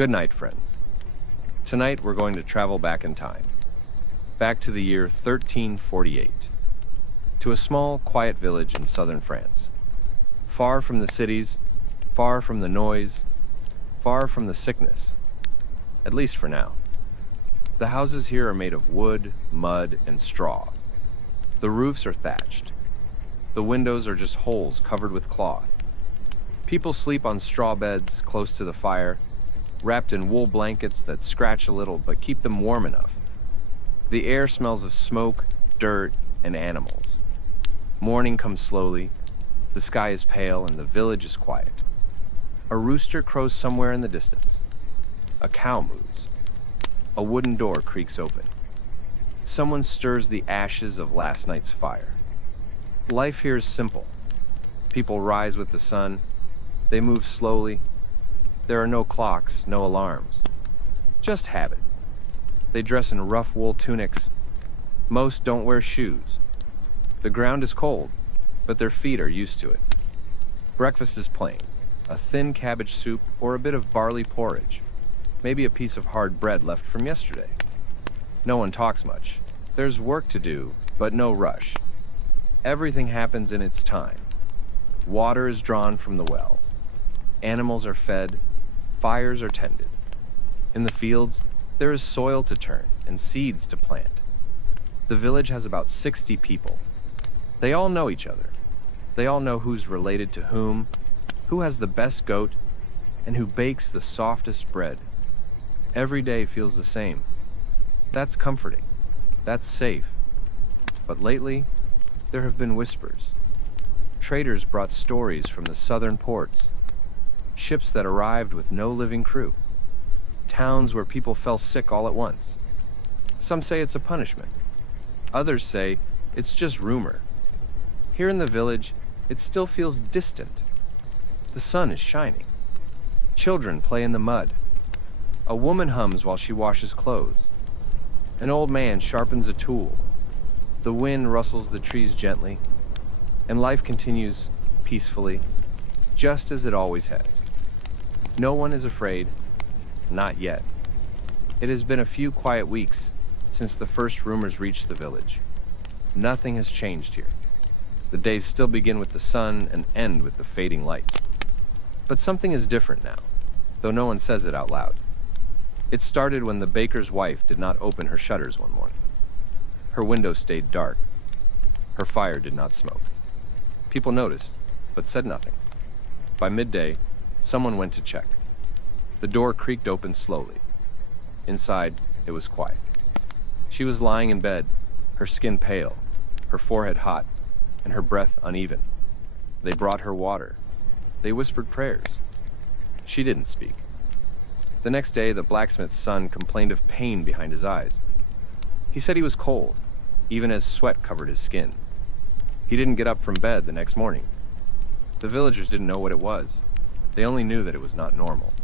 Good night, friends. Tonight we're going to travel back in time, back to the year 1348, to a small, quiet village in southern France. Far from the cities, far from the noise, far from the sickness, at least for now. The houses here are made of wood, mud, and straw. The roofs are thatched. The windows are just holes covered with cloth. People sleep on straw beds close to the fire, wrapped in wool blankets that scratch a little but keep them warm enough. The air smells of smoke, dirt, and animals. Morning comes slowly, the sky is pale, and the village is quiet. A rooster crows somewhere in the distance. A cow moves. A wooden door creaks open. Someone stirs the ashes of last night's fire. Life here is simple. People rise with the sun. They move slowly. There are no clocks, no alarms. Just habit. They dress in rough wool tunics. Most don't wear shoes. The ground is cold, but their feet are used to it. Breakfast is plain. A thin cabbage soup or a bit of barley porridge. Maybe a piece of hard bread left from yesterday. No one talks much. There's work to do, but no rush. Everything happens in its time. Water is drawn from the well. Animals are fed. Fires are tended. In the fields, there is soil to turn and seeds to plant. The village has about 60 people. They all know each other. They all know who's related to whom, who has the best goat, and who bakes the softest bread. Every day feels the same. That's comforting. That's safe. But lately, there have been whispers. Traders brought stories from the southern ports. Ships that arrived with no living crew. Towns where people fell sick all at once. Some say it's a punishment. Others say it's just rumor. Here in the village, it still feels distant. The sun is shining. Children play in the mud. A woman hums while she washes clothes. An old man sharpens a tool. The wind rustles the trees gently, and life continues peacefully, just as it always has. No one is afraid, not yet. It has been a few quiet weeks since the first rumors reached the village. Nothing has changed here. The days still begin with the sun and end with the fading light. But something is different now, though no one says it out loud. It started when the baker's wife did not open her shutters one morning. Her window stayed dark. Her fire did not smoke. People noticed, but said nothing. By midday, someone went to check. The door creaked open slowly. Inside, it was quiet. She was lying in bed, her skin pale, her forehead hot, and her breath uneven. They brought her water. They whispered prayers. She didn't speak. The next day, the blacksmith's son complained of pain behind his eyes. He said he was cold, even as sweat covered his skin. He didn't get up from bed the next morning. The villagers didn't know what it was. They only knew that it was not normal.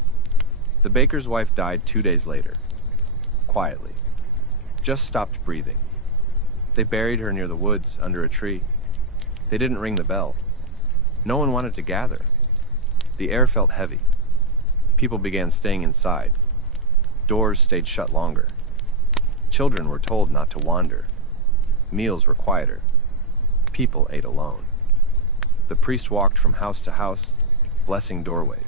The baker's wife died 2 days later, quietly, just stopped breathing. They buried her near the woods under a tree. They didn't ring the bell. No one wanted to gather. The air felt heavy. People began staying inside. Doors stayed shut longer. Children were told not to wander. Meals were quieter. People ate alone. The priest walked from house to house, blessing doorways.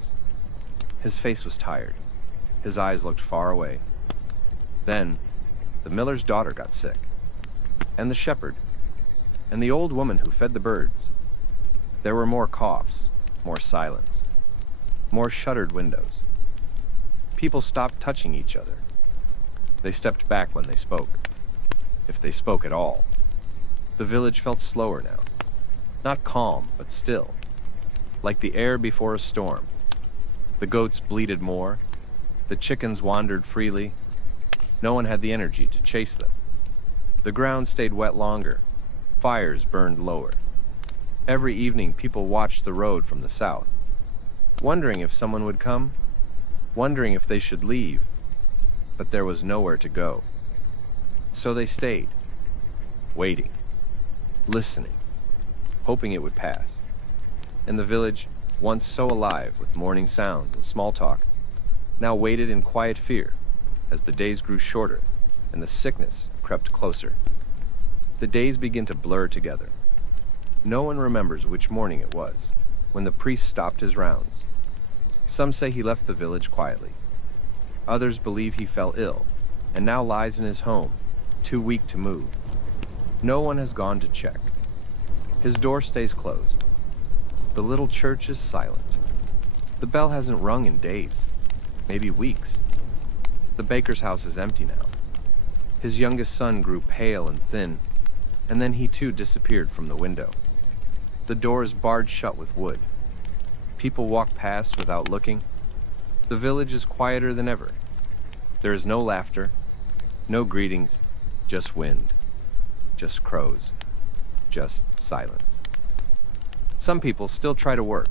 His face was tired. His eyes looked far away. Then, the miller's daughter got sick. And the shepherd. And the old woman who fed the birds. There were more coughs, more silence, more shuttered windows. People stopped touching each other. They stepped back when they spoke, if they spoke at all. The village felt slower now. Not calm, but still, like the air before a storm. The goats bleated more. The chickens wandered freely. No one had the energy to chase them. The ground stayed wet longer. Fires burned lower. Every evening, people watched the road from the south, wondering if someone would come, wondering if they should leave, but there was nowhere to go. So they stayed, waiting, listening, hoping it would pass. In the village, once so alive with morning sounds and small talk, now waited in quiet fear as the days grew shorter and the sickness crept closer. The days begin to blur together. No one remembers which morning it was when the priest stopped his rounds. Some say he left the village quietly. Others believe he fell ill and now lies in his home, too weak to move. No one has gone to check. His door stays closed. The little church is silent. The bell hasn't rung in days, maybe weeks. The baker's house is empty now. His youngest son grew pale and thin, and then he too disappeared from the window. The door is barred shut with wood. People walk past without looking. The village is quieter than ever. There is no laughter, no greetings, just wind, just crows, just silence. Some people still try to work.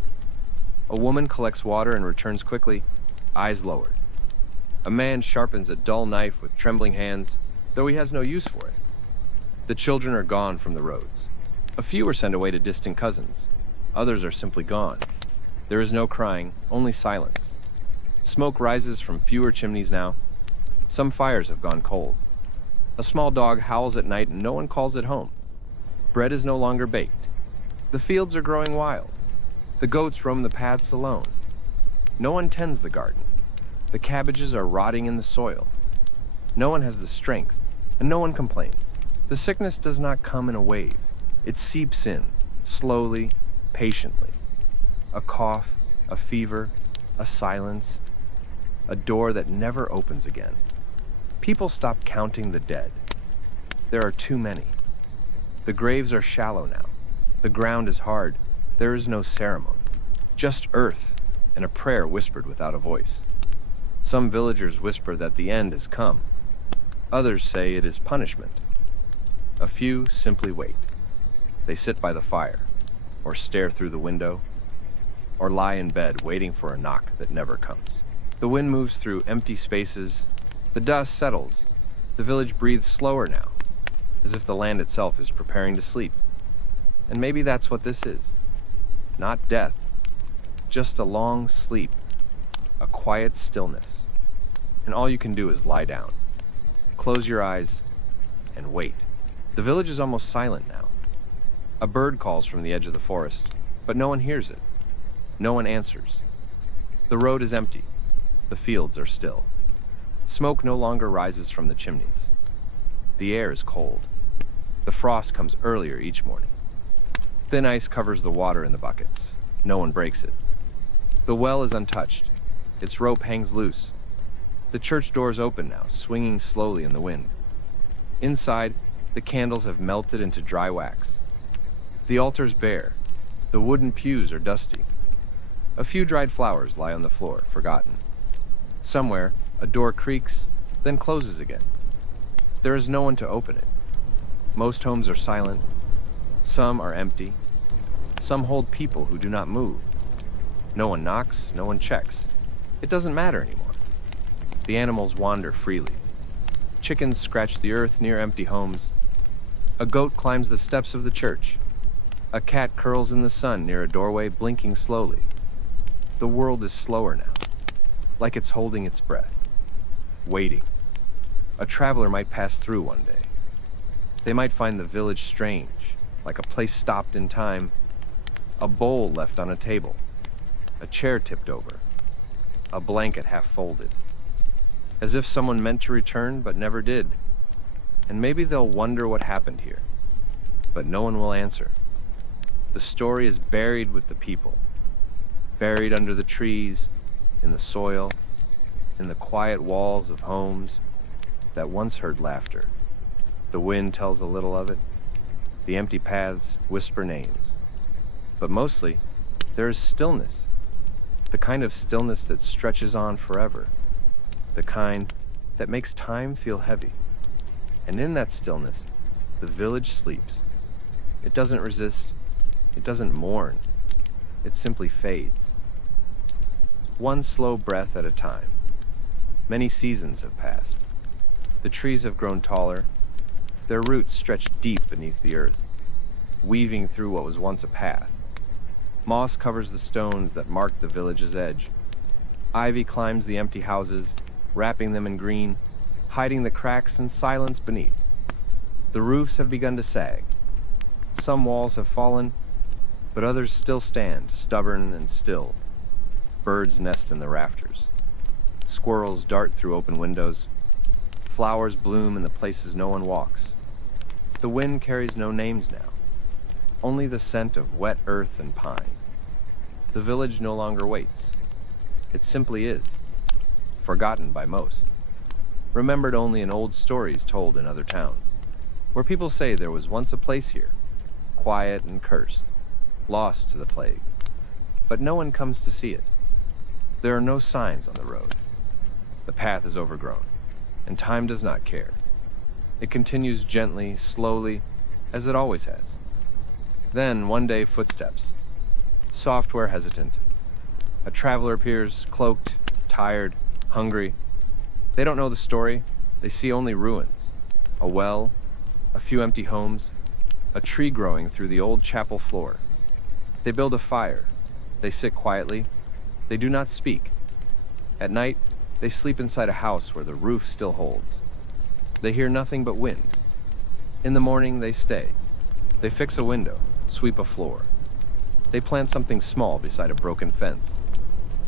A woman collects water and returns quickly, eyes lowered. A man sharpens a dull knife with trembling hands, though he has no use for it. The children are gone from the roads. A few are sent away to distant cousins. Others are simply gone. There is no crying, only silence. Smoke rises from fewer chimneys now. Some fires have gone cold. A small dog howls at night and no one calls it home. Bread is no longer baked. The fields are growing wild. The goats roam the paths alone. No one tends the garden. The cabbages are rotting in the soil. No one has the strength, and no one complains. The sickness does not come in a wave. It seeps in, slowly, patiently. A cough, a fever, a silence, a door that never opens again. People stop counting the dead. There are too many. The graves are shallow now. The ground is hard. There is no ceremony. Just earth and a prayer whispered without a voice. Some villagers whisper that the end has come. Others say it is punishment. A few simply wait. They sit by the fire, or stare through the window, or lie in bed waiting for a knock that never comes. The wind moves through empty spaces. The dust settles. The village breathes slower now, as if the land itself is preparing to sleep. And maybe that's what this is. Not death, just a long sleep, a quiet stillness. And all you can do is lie down, close your eyes, and wait. The village is almost silent now. A bird calls from the edge of the forest, but no one hears it. No one answers. The road is empty. The fields are still. Smoke no longer rises from the chimneys. The air is cold. The frost comes earlier each morning. Thin ice covers the water in the buckets. No one breaks it. The well is untouched. Its rope hangs loose. The church doors open now, swinging slowly in the wind. Inside, the candles have melted into dry wax. The altar's bare. The wooden pews are dusty. A few dried flowers lie on the floor, forgotten. Somewhere, a door creaks, then closes again. There is no one to open it. Most homes are silent. Some are empty. Some hold people who do not move. No one knocks, no one checks. It doesn't matter anymore. The animals wander freely. Chickens scratch the earth near empty homes. A goat climbs the steps of the church. A cat curls in the sun near a doorway, blinking slowly. The world is slower now, like it's holding its breath, waiting. A traveler might pass through one day. They might find the village strange, like a place stopped in time, a bowl left on a table, a chair tipped over, a blanket half folded, as if someone meant to return but never did. And maybe they'll wonder what happened here, but no one will answer. The story is buried with the people, buried under the trees, in the soil, in the quiet walls of homes that once heard laughter. The wind tells a little of it. The empty paths whisper names. But mostly, there is stillness. The kind of stillness that stretches on forever. The kind that makes time feel heavy. And in that stillness, the village sleeps. It doesn't resist. It doesn't mourn. It simply fades. One slow breath at a time. Many seasons have passed. The trees have grown taller. Their roots stretch deep beneath the earth, weaving through what was once a path. Moss covers the stones that mark the village's edge. Ivy climbs the empty houses, wrapping them in green, hiding the cracks and silence beneath. The roofs have begun to sag. Some walls have fallen, but others still stand, stubborn and still. Birds nest in the rafters. Squirrels dart through open windows. Flowers bloom in the places no one walks. The wind carries no names now, only the scent of wet earth and pine. The village no longer waits. It simply is, forgotten by most, remembered only in old stories told in other towns, where people say there was once a place here, quiet and cursed, lost to the plague. But no one comes to see it. There are no signs on the road. The path is overgrown, and time does not care. It continues gently, slowly, as it always has. Then, one day, footsteps. Soft where hesitant. A traveler appears, cloaked, tired, hungry. They don't know the story. They see only ruins. A well, a few empty homes, a tree growing through the old chapel floor. They build a fire. They sit quietly. They do not speak. At night, they sleep inside a house where the roof still holds. They hear nothing but wind. In the morning, they stay. They fix a window, sweep a floor. They plant something small beside a broken fence.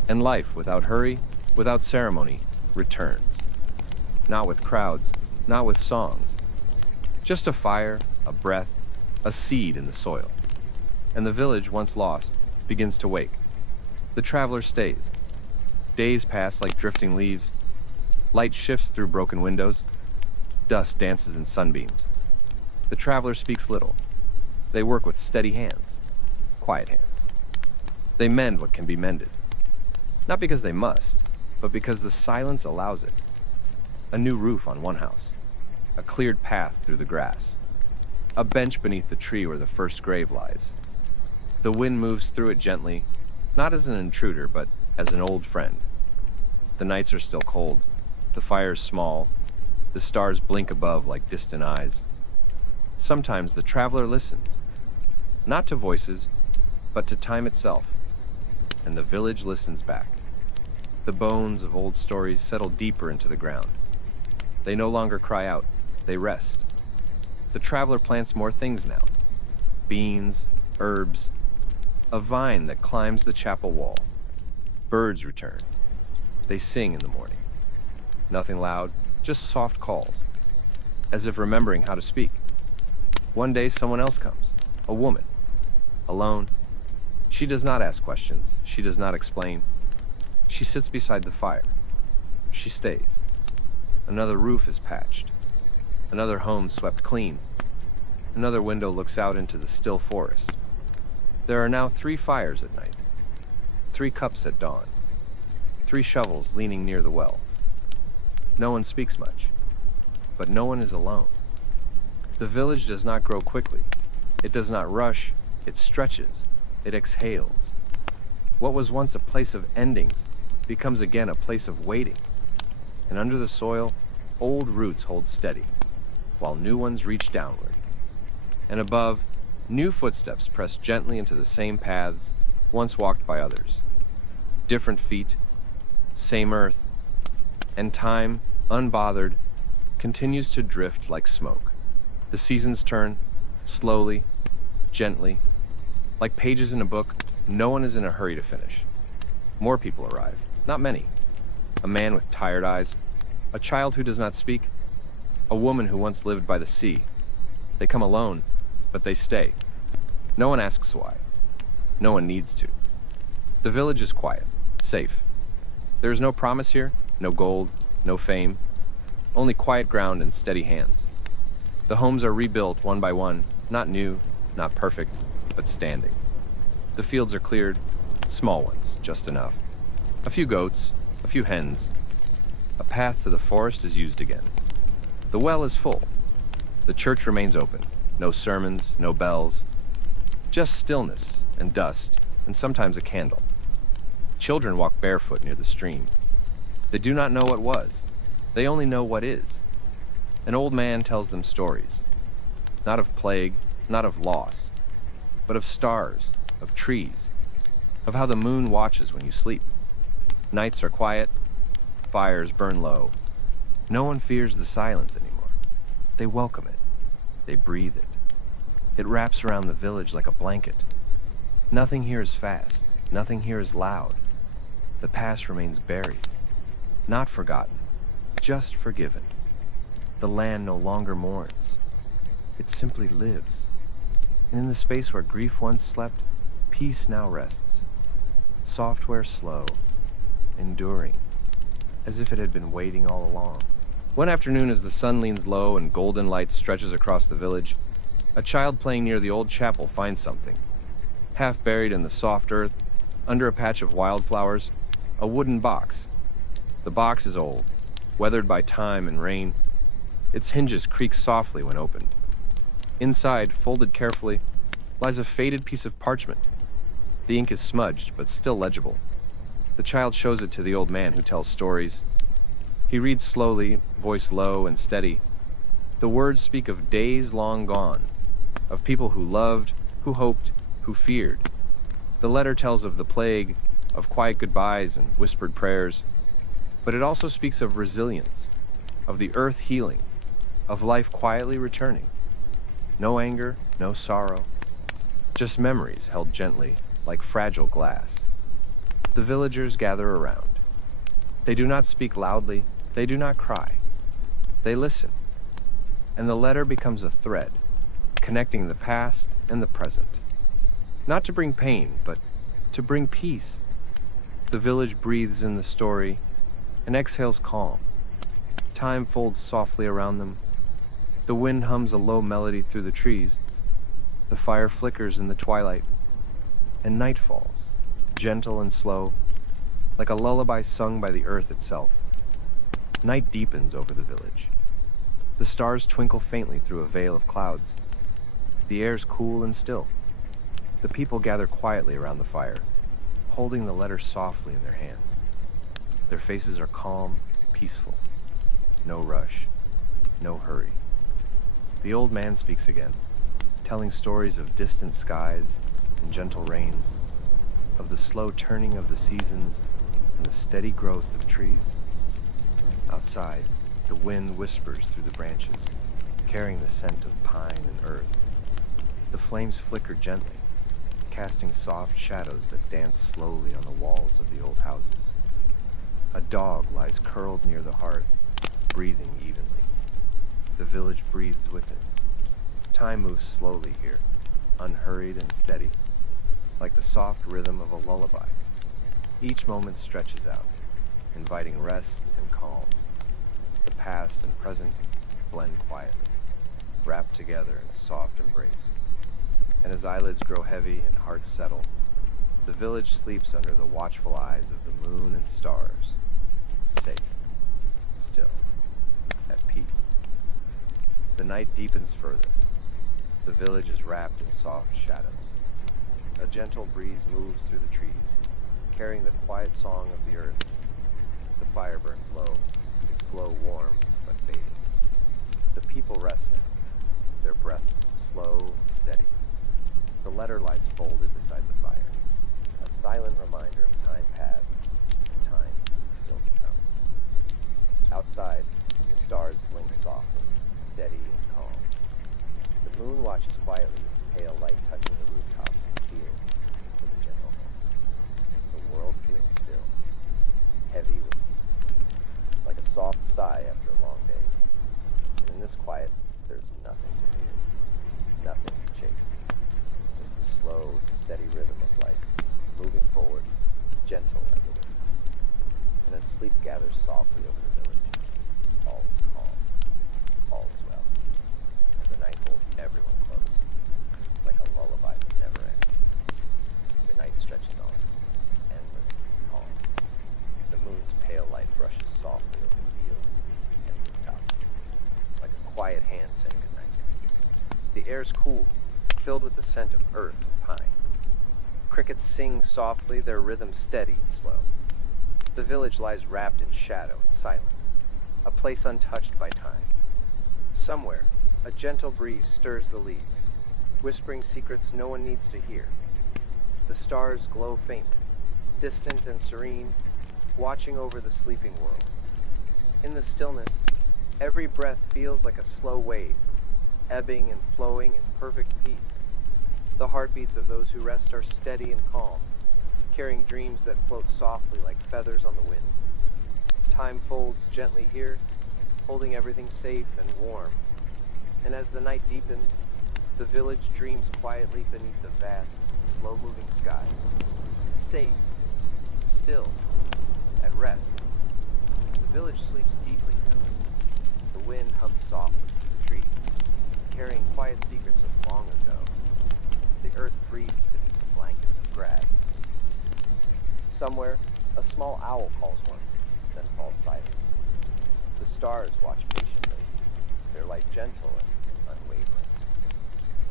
And life, without hurry, without ceremony, returns. Not with crowds, not with songs. Just a fire, a breath, a seed in the soil. And the village, once lost, begins to wake. The traveler stays. Days pass like drifting leaves. Light shifts through broken windows. Dust dances in sunbeams. The traveler speaks little. They work with steady hands, quiet hands. They mend what can be mended. Not because they must, but because the silence allows it. A new roof on one house. A cleared path through the grass. A bench beneath the tree where the first grave lies. The wind moves through it gently, not as an intruder, but as an old friend. The nights are still cold. The fire is small. The stars blink above like distant eyes. Sometimes the traveler listens, not to voices, but to time itself. And the village listens back. The bones of old stories settle deeper into the ground. They no longer cry out, they rest. The traveler plants more things now. Beans, herbs, a vine that climbs the chapel wall. Birds return. They sing in the morning. Nothing loud, just soft calls, as if remembering how to speak. One day someone else comes, a woman, alone. She does not ask questions, she does not explain. She sits beside the fire. She stays. Another roof is patched. Another home swept clean. Another window looks out into the still forest. There are now 3 fires at night, 3 cups at dawn, 3 shovels leaning near the well. No one speaks much, but no one is alone. The village does not grow quickly. It does not rush, it stretches, it exhales. What was once a place of endings becomes again a place of waiting. And under the soil, old roots hold steady, while new ones reach downward. And above, new footsteps press gently into the same paths once walked by others. Different feet, same earth, and time, unbothered, continues to drift like smoke. The seasons turn, slowly, gently. Like pages in a book, no one is in a hurry to finish. More people arrive, not many. A man with tired eyes, a child who does not speak, a woman who once lived by the sea. They come alone, but they stay. No one asks why. No one needs to. The village is quiet, safe. There is no promise here, no gold, no fame, only quiet ground and steady hands. The homes are rebuilt one by one, not new, not perfect, but standing. The fields are cleared, small ones, just enough. A few goats, a few hens. A path to the forest is used again. The well is full. The church remains open. No sermons, no bells. Just stillness and dust, and sometimes a candle. Children walk barefoot near the stream. They do not know what was. They only know what is. An old man tells them stories. Not of plague, not of loss, but of stars, of trees, of how the moon watches when you sleep. Nights are quiet, fires burn low. No one fears the silence anymore. They welcome it. They breathe it. It wraps around the village like a blanket. Nothing here is fast. Nothing here is loud. The past remains buried, not forgotten, just forgiven. The land no longer mourns. It simply lives. And in the space where grief once slept, peace now rests. Software slow, enduring, as if it had been waiting all along. One afternoon, as the sun leans low and golden light stretches across the village, a child playing near the old chapel finds something. Half buried in the soft earth, under a patch of wildflowers, a wooden box. The box is old, weathered by time and rain. Its hinges creak softly when opened. Inside, folded carefully, lies a faded piece of parchment. The ink is smudged, but still legible. The child shows it to the old man who tells stories. He reads slowly, voice low and steady. The words speak of days long gone, of people who loved, who hoped, who feared. The letter tells of the plague, of quiet goodbyes and whispered prayers. But it also speaks of resilience, of the earth healing, of life quietly returning. No anger, no sorrow, just memories held gently like fragile glass. The villagers gather around. They do not speak loudly, they do not cry. They listen, and the letter becomes a thread, connecting the past and the present. Not to bring pain, but to bring peace. The village breathes in the story and exhales calm. Time folds softly around them. The wind hums a low melody through the trees. The fire flickers in the twilight, and night falls, gentle and slow, like a lullaby sung by the earth itself. Night deepens over the village. The stars twinkle faintly through a veil of clouds. The air's cool and still. The people gather quietly around the fire, holding the letter softly in their hands. Their faces are calm, peaceful. No rush, no hurry. The old man speaks again, telling stories of distant skies and gentle rains, of the slow turning of the seasons and the steady growth of trees. Outside, the wind whispers through the branches, carrying the scent of pine and earth. The flames flicker gently, casting soft shadows that dance slowly on the walls of the old houses. A dog lies curled near the hearth, breathing evenly. The village breathes with it. Time moves slowly here, unhurried and steady, like the soft rhythm of a lullaby. Each moment stretches out, inviting rest and calm. The past and present blend quietly, wrapped together in a soft embrace. And as eyelids grow heavy and hearts settle, the village sleeps under the watchful eyes of the moon and stars, safe, still, at peace. The night deepens further. The village is wrapped in soft shadows. A gentle breeze moves through the trees, carrying the quiet song of the earth. The fire burns low, its glow warm but fading. The people rest now, their breaths slow and steady. The letter lies folded beside the fire, a silent reminder of time past and time still to come. Outside, the stars blink softly, steady and calm. The moon watches quietly, its pale light touching the rooftops and fields with a gentle hand. The world feels still, heavy with peace, like a soft sigh after a long day. And in this quiet, there's nothing to fear, nothing to chase. Just the slow, steady rhythm of life, moving forward, gentle as a wind. And as sleep gathers softly over the village, all is calm, all is well. And the night holds everyone close, like a lullaby that never ends. The night stretches on, endless, calm. The moon's pale light brushes softly over the fields and rooftops, like a quiet hand saying goodnight. The air's cool, filled with the scent of earth and pine. Crickets sing softly, their rhythm steady and slow. The village lies wrapped in shadow and silence, a place untouched by time. Somewhere, a gentle breeze stirs the leaves, whispering secrets no one needs to hear. The stars glow faintly, distant and serene, watching over the sleeping world. In the stillness, every breath feels like a slow wave, ebbing and flowing in perfect peace. The heartbeats of those who rest are steady and calm, carrying dreams that float softly like feathers on the wind. Time folds gently here, holding everything safe and warm. And as the night deepens, the village dreams quietly beneath the vast, slow-moving sky. Safe, still, at rest. The village sleeps deeply now. The wind hums softly through the trees, carrying quiet secrets of long ago. The earth breathes beneath the blankets of grass. Somewhere, a small owl calls once, then falls silent. The stars watch patiently, their light gentle and unwavering.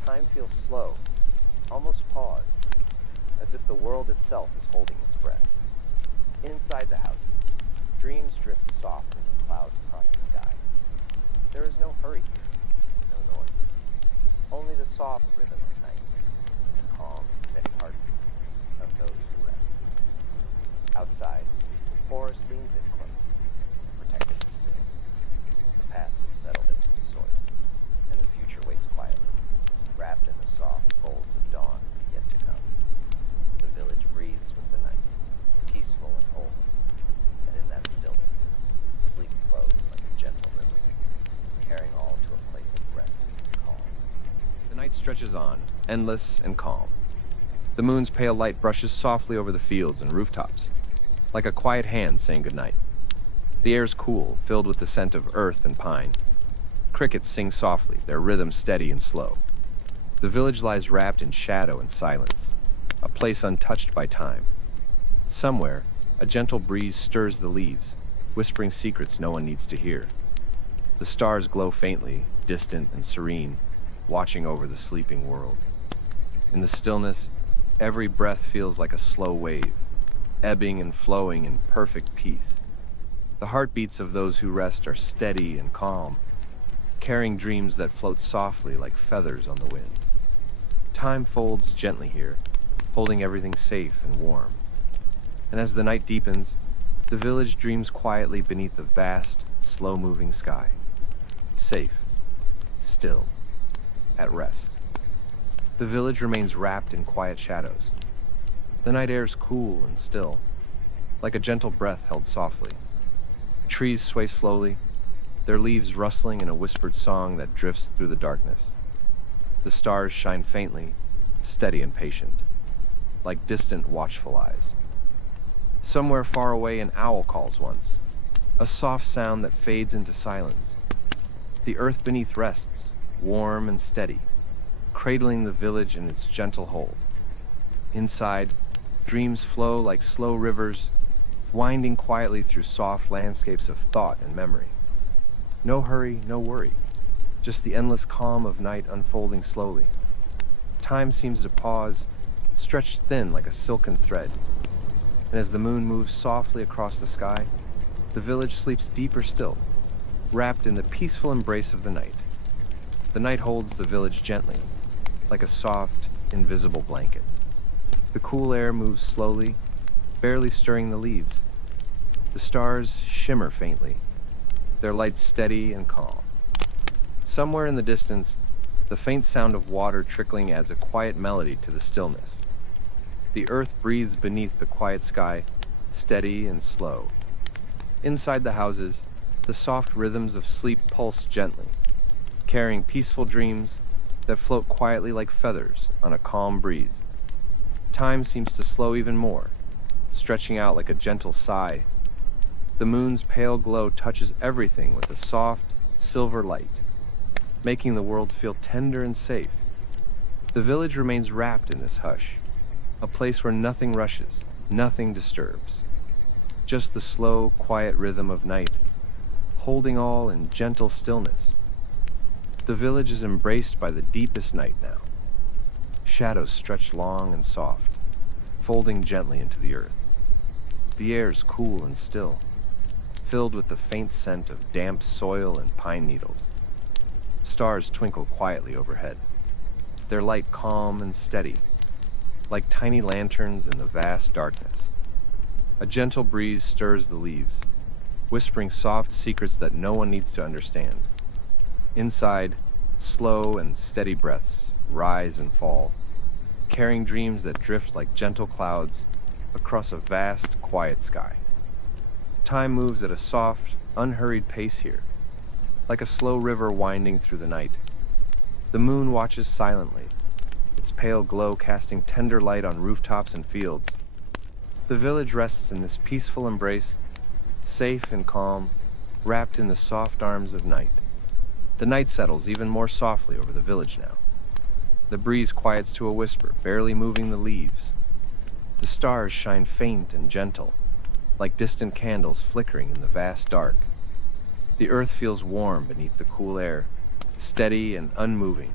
Time feels slow, almost paused, as if the world itself is holding its breath. Inside the house, dreams drift softly in clouds across the sky. There is no hurry here, no noise, only the soft rhythm of night and the calm, steady heartbeats of those who rest. Outside, the forest leans in close, protected and still. The past has settled into the soil, and the future waits quietly, wrapped in the soft folds of dawn yet to come. The village breathes with the night, peaceful and whole, and in that stillness, sleep flows like a gentle river, carrying all to a place of rest and calm. The night stretches on, endless and calm. The moon's pale light brushes softly over the fields and rooftops, like a quiet hand saying goodnight. The air's cool, filled with the scent of earth and pine. Crickets sing softly, their rhythm steady and slow. The village lies wrapped in shadow and silence, a place untouched by time. Somewhere, a gentle breeze stirs the leaves, whispering secrets no one needs to hear. The stars glow faintly, distant and serene, watching over the sleeping world. In the stillness, every breath feels like a slow wave, ebbing and flowing in perfect peace. The heartbeats of those who rest are steady and calm, carrying dreams that float softly like feathers on the wind. Time folds gently here, holding everything safe and warm. And as the night deepens, the village dreams quietly beneath the vast, slow-moving sky. Safe, still, at rest. The village remains wrapped in quiet shadows. The night air is cool and still, like a gentle breath held softly. Trees sway slowly, their leaves rustling in a whispered song that drifts through the darkness. The stars shine faintly, steady and patient, like distant, watchful eyes. Somewhere far away, an owl calls once, a soft sound that fades into silence. The earth beneath rests, warm and steady, cradling the village in its gentle hold. Inside, dreams flow like slow rivers, winding quietly through soft landscapes of thought and memory. No hurry, no worry, just the endless calm of night unfolding slowly. Time seems to pause, stretched thin like a silken thread. And as the moon moves softly across the sky, the village sleeps deeper still, wrapped in the peaceful embrace of the night. The night holds the village gently, like a soft, invisible blanket. The cool air moves slowly, barely stirring the leaves. The stars shimmer faintly, their light steady and calm. Somewhere in the distance, the faint sound of water trickling adds a quiet melody to the stillness. The earth breathes beneath the quiet sky, steady and slow. Inside the houses, the soft rhythms of sleep pulse gently, carrying peaceful dreams that float quietly like feathers on a calm breeze. Time seems to slow even more, stretching out like a gentle sigh. The moon's pale glow touches everything with a soft, silver light, making the world feel tender and safe. The village remains wrapped in this hush, a place where nothing rushes, nothing disturbs. Just the slow, quiet rhythm of night, holding all in gentle stillness. The village is embraced by the deepest night now. Shadows stretch long and soft, folding gently into the earth. The air is cool and still, filled with the faint scent of damp soil and pine needles. Stars twinkle quietly overhead, their light calm and steady, like tiny lanterns in the vast darkness. A gentle breeze stirs the leaves, whispering soft secrets that no one needs to understand. Inside, slow and steady breaths rise and fall, carrying dreams that drift like gentle clouds across a vast, quiet sky. Time moves at a soft, unhurried pace here, like a slow river winding through the night. The moon watches silently, its pale glow casting tender light on rooftops and fields. The village rests in this peaceful embrace, safe and calm, wrapped in the soft arms of night. The night settles even more softly over the village now. The breeze quiets to a whisper, barely moving the leaves. The stars shine faint and gentle, like distant candles flickering in the vast dark. The earth feels warm beneath the cool air, steady and unmoving.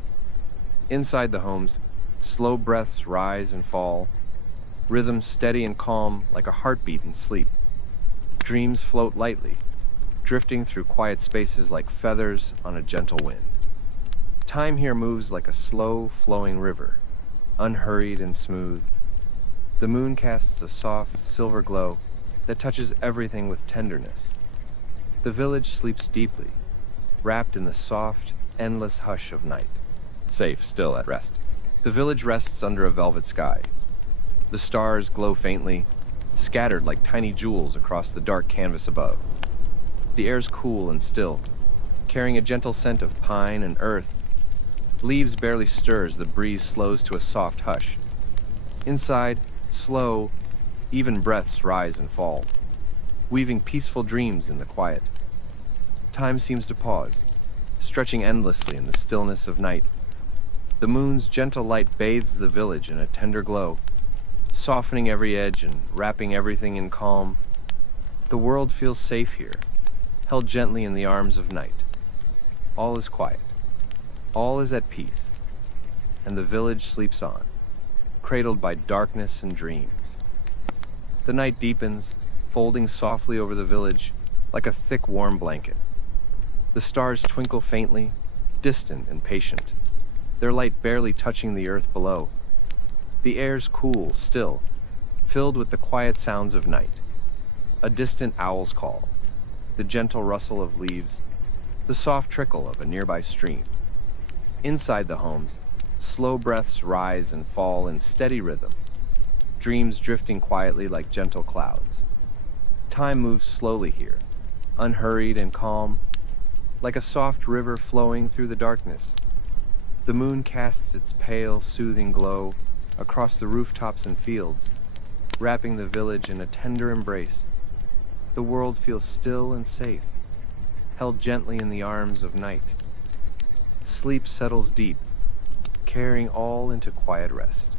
Inside the homes, slow breaths rise and fall, rhythm steady and calm like a heartbeat in sleep. Dreams float lightly, drifting through quiet spaces like feathers on a gentle wind. Time here moves like a slow, flowing river, unhurried and smooth. The moon casts a soft, silver glow that touches everything with tenderness. The village sleeps deeply, wrapped in the soft, endless hush of night. Safe, still at rest. The village rests under a velvet sky. The stars glow faintly, scattered like tiny jewels across the dark canvas above. The air's cool and still, carrying a gentle scent of pine and earth. Leaves barely stir as the breeze slows to a soft hush. Inside, slow, even breaths rise and fall, weaving peaceful dreams in the quiet. Time seems to pause, stretching endlessly in the stillness of night. The moon's gentle light bathes the village in a tender glow, softening every edge and wrapping everything in calm. The world feels safe here, held gently in the arms of night. All is quiet. All is at peace, and the village sleeps on, cradled by darkness and dreams. The night deepens, folding softly over the village like a thick, warm blanket. The stars twinkle faintly, distant and patient, their light barely touching the earth below. The air's cool, still, filled with the quiet sounds of night. A distant owl's call, the gentle rustle of leaves, the soft trickle of a nearby stream. Inside the homes, slow breaths rise and fall in steady rhythm, dreams drifting quietly like gentle clouds. Time moves slowly here, unhurried and calm, like a soft river flowing through the darkness. The moon casts its pale, soothing glow across the rooftops and fields, wrapping the village in a tender embrace. The world feels still and safe, held gently in the arms of night. Sleep settles deep, carrying all into quiet rest.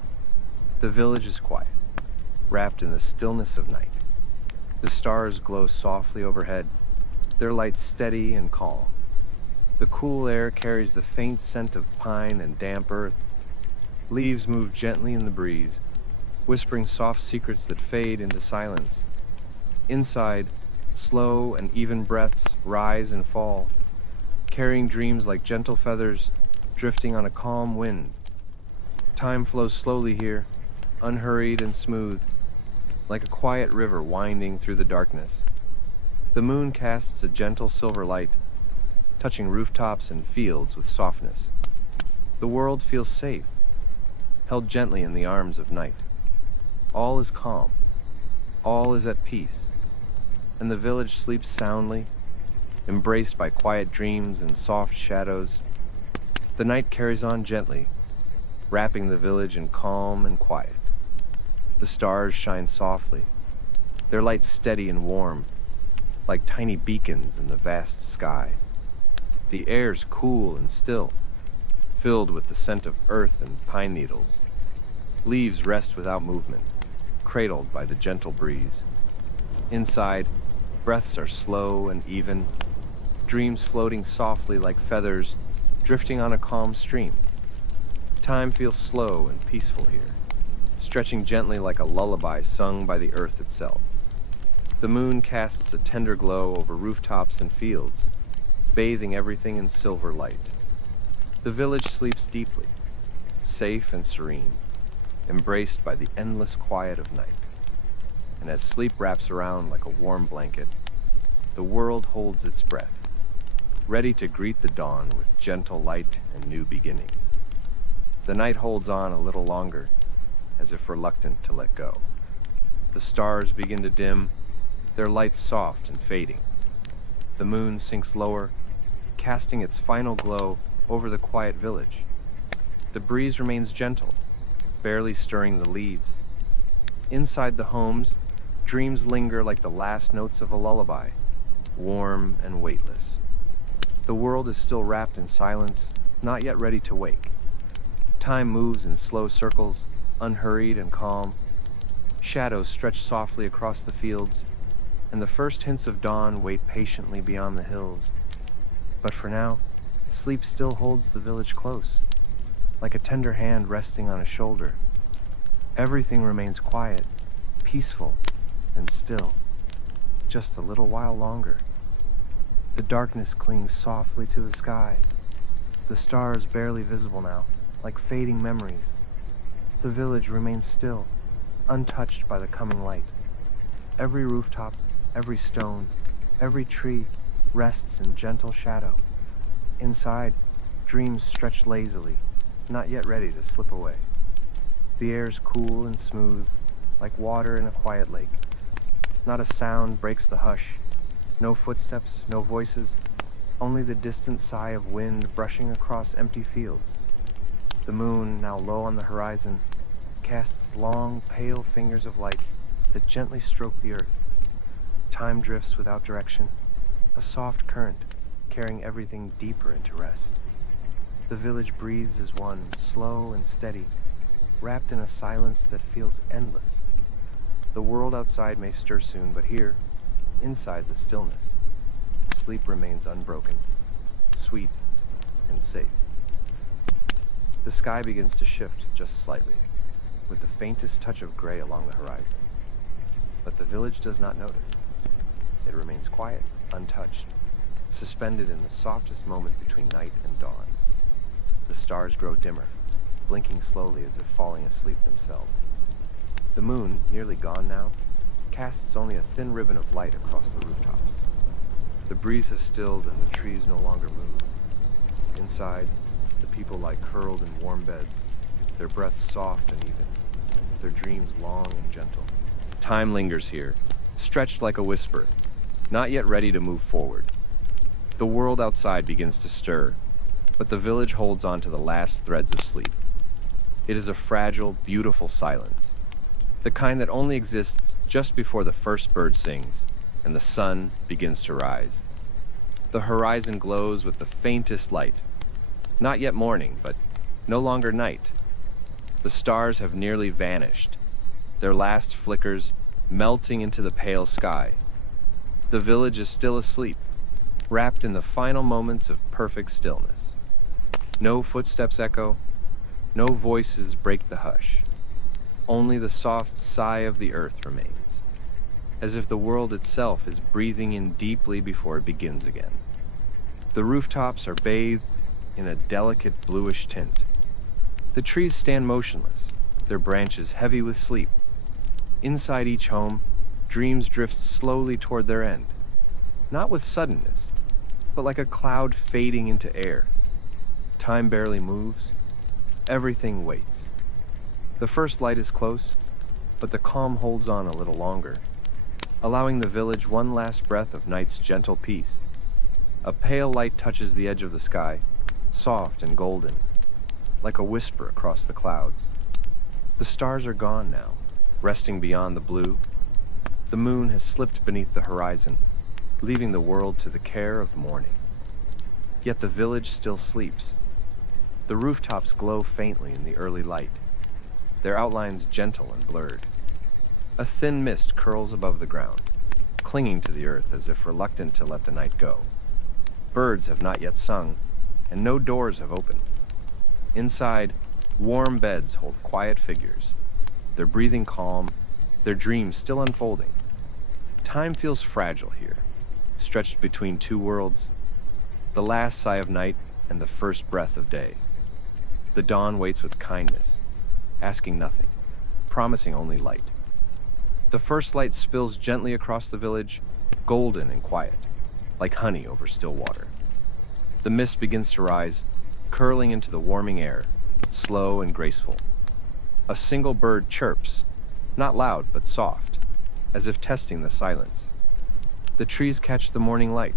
The village is quiet, wrapped in the stillness of night. The stars glow softly overhead, their light steady and calm. The cool air carries the faint scent of pine and damp earth. Leaves move gently in the breeze, whispering soft secrets that fade into silence. Inside, slow and even breaths rise and fall, carrying dreams like gentle feathers drifting on a calm wind. Time flows slowly here, unhurried and smooth, like a quiet river winding through the darkness. The moon casts a gentle silver light, touching rooftops and fields with softness. The world feels safe, held gently in the arms of night. All is calm, all is at peace, and the village sleeps soundly, embraced by quiet dreams and soft shadows. The night carries on gently, wrapping the village in calm and quiet. The stars shine softly, their light steady and warm, like tiny beacons in the vast sky. The air's cool and still, filled with the scent of earth and pine needles. Leaves rest without movement, cradled by the gentle breeze. Inside, breaths are slow and even, dreams floating softly like feathers, drifting on a calm stream. Time feels slow and peaceful here, stretching gently like a lullaby sung by the earth itself. The moon casts a tender glow over rooftops and fields, bathing everything in silver light. The village sleeps deeply, safe and serene, embraced by the endless quiet of night. and as sleep wraps around like a warm blanket, the world holds its breath, ready to greet the dawn with gentle light and new beginnings. The night holds on a little longer, as if reluctant to let go. The stars begin to dim, their lights soft and fading. The moon sinks lower, casting its final glow over the quiet village. The breeze remains gentle, barely stirring the leaves. Inside the homes, dreams linger like the last notes of a lullaby, warm and weightless. The world is still wrapped in silence, not yet ready to wake. Time moves in slow circles, unhurried and calm. Shadows stretch softly across the fields, and the first hints of dawn wait patiently beyond the hills. But for now, sleep still holds the village close, like a tender hand resting on a shoulder. Everything remains quiet, peaceful, and still, just a little while longer. The darkness clings softly to the sky, the stars barely visible now, like fading memories. The village remains still, untouched by the coming light. Every rooftop, every stone, every tree rests in gentle shadow. Inside, dreams stretch lazily, not yet ready to slip away. The air's cool and smooth, like water in a quiet lake. Not a sound breaks the hush. No footsteps, no voices, only the distant sigh of wind brushing across empty fields. The moon, now low on the horizon, casts long, pale fingers of light that gently stroke the earth. Time drifts without direction, a soft current carrying everything deeper into rest. The village breathes as one, slow and steady, wrapped in a silence that feels endless. The world outside may stir soon, but here, inside the stillness, sleep remains unbroken, sweet and safe. The sky begins to shift just slightly, with the faintest touch of gray along the horizon. But the village does not notice. It remains quiet, untouched, suspended in the softest moment between night and dawn. The stars grow dimmer, blinking slowly as if falling asleep themselves. The moon, nearly gone now, casts only a thin ribbon of light across the rooftops. The breeze has stilled and the trees no longer move. Inside, the people lie curled in warm beds, their breaths soft and even, their dreams long and gentle. Time lingers here, stretched like a whisper, not yet ready to move forward. The world outside begins to stir, but the village holds on to the last threads of sleep. It is a fragile, beautiful silence, the kind that only exists just before the first bird sings and the sun begins to rise. The horizon glows with the faintest light. Not yet morning, but no longer night. The stars have nearly vanished, their last flickers melting into the pale sky. The village is still asleep, wrapped in the final moments of perfect stillness. No footsteps echo, no voices break the hush. Only the soft sigh of the earth remains, as if the world itself is breathing in deeply before it begins again. The rooftops are bathed in a delicate bluish tint. The trees stand motionless, their branches heavy with sleep. Inside each home, dreams drift slowly toward their end, not with suddenness, but like a cloud fading into air. Time barely moves, everything waits. The first light is close, but the calm holds on a little longer, allowing the village one last breath of night's gentle peace. A pale light touches the edge of the sky, soft and golden, like a whisper across the clouds. The stars are gone now, resting beyond the blue. The moon has slipped beneath the horizon, leaving the world to the care of morning. Yet the village still sleeps. The rooftops glow faintly in the early light, their outlines gentle and blurred. A thin mist curls above the ground, clinging to the earth as if reluctant to let the night go. Birds have not yet sung, and no doors have opened. Inside, warm beds hold quiet figures, their breathing calm, their dreams still unfolding. Time feels fragile here, stretched between two worlds, the last sigh of night and the first breath of day. The dawn waits with kindness, asking nothing, promising only light. The first light spills gently across the village, golden and quiet, like honey over still water. The mist begins to rise, curling into the warming air, slow and graceful. A single bird chirps, not loud but soft, as if testing the silence. The trees catch the morning light,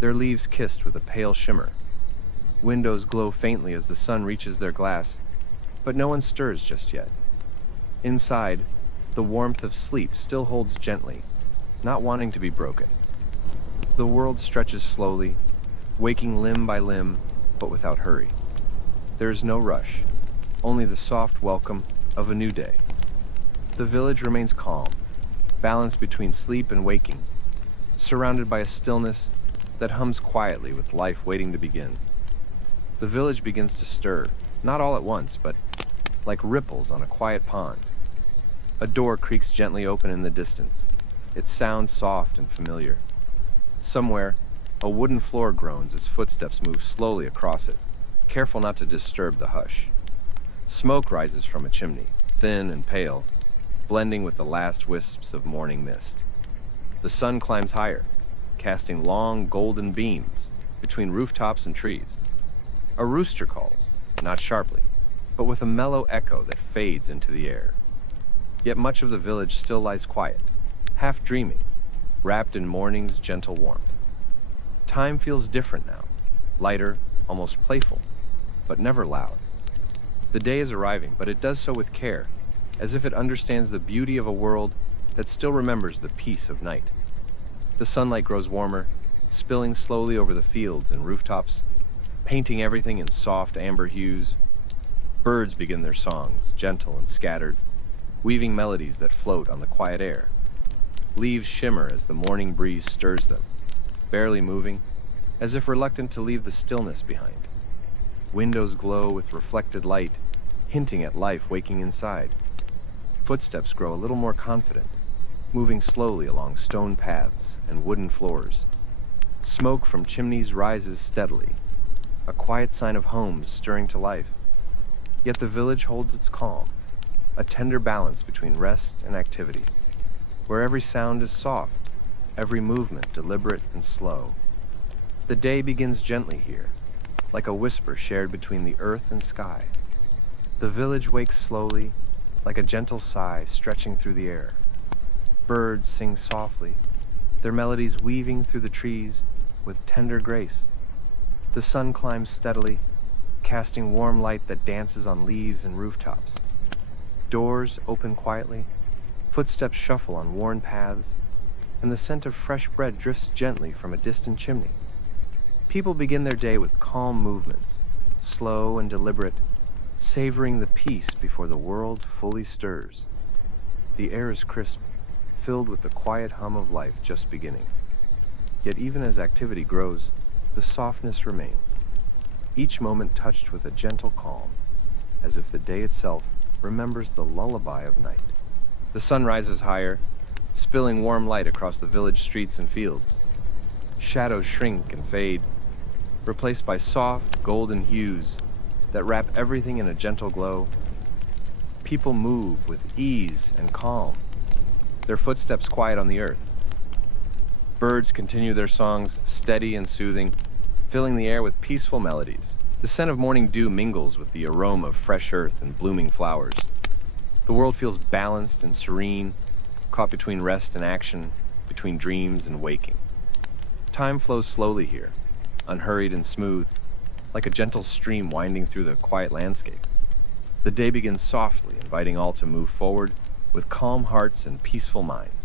their leaves kissed with a pale shimmer. Windows glow faintly as the sun reaches their glass, but no one stirs just yet. Inside, the warmth of sleep still holds gently, not wanting to be broken. The world stretches slowly, waking limb by limb, but without hurry. There is no rush, only the soft welcome of a new day. The village remains calm, balanced between sleep and waking, surrounded by a stillness that hums quietly with life waiting to begin. The village begins to stir, not all at once, but like ripples on a quiet pond. A door creaks gently open in the distance, its sound soft and familiar. Somewhere, a wooden floor groans as footsteps move slowly across it, careful not to disturb the hush. Smoke rises from a chimney, thin and pale, blending with the last wisps of morning mist. The sun climbs higher, casting long golden beams between rooftops and trees. A rooster calls, not sharply, but with a mellow echo that fades into the air. Yet much of the village still lies quiet, half dreaming, wrapped in morning's gentle warmth. Time feels different now, lighter, almost playful, but never loud. The day is arriving, but it does so with care, as if it understands the beauty of a world that still remembers the peace of night. The sunlight grows warmer, spilling slowly over the fields and rooftops, painting everything in soft amber hues. Birds begin their songs, gentle and scattered, weaving melodies that float on the quiet air. Leaves shimmer as the morning breeze stirs them, barely moving, as if reluctant to leave the stillness behind. Windows glow with reflected light, hinting at life waking inside. Footsteps grow a little more confident, moving slowly along stone paths and wooden floors. Smoke from chimneys rises steadily, a quiet sign of homes stirring to life. Yet the village holds its calm, a tender balance between rest and activity, where every sound is soft, every movement deliberate and slow. The day begins gently here, like a whisper shared between the earth and sky. The village wakes slowly, like a gentle sigh stretching through the air. Birds sing softly, their melodies weaving through the trees with tender grace. The sun climbs steadily, casting warm light that dances on leaves and rooftops. Doors open quietly, footsteps shuffle on worn paths, and the scent of fresh bread drifts gently from a distant chimney. People begin their day with calm movements, slow and deliberate, savoring the peace before the world fully stirs. The air is crisp, filled with the quiet hum of life just beginning. Yet even as activity grows, the softness remains, each moment touched with a gentle calm, as if the day itself remembers the lullaby of night. The sun rises higher, spilling warm light across the village streets and fields. Shadows shrink and fade, replaced by soft, golden hues that wrap everything in a gentle glow. People move with ease and calm, their footsteps quiet on the earth. Birds continue their songs, steady and soothing, filling the air with peaceful melodies. The scent of morning dew mingles with the aroma of fresh earth and blooming flowers. The world feels balanced and serene, caught between rest and action, between dreams and waking. Time flows slowly here, unhurried and smooth, like a gentle stream winding through the quiet landscape. The day begins softly, inviting all to move forward with calm hearts and peaceful minds.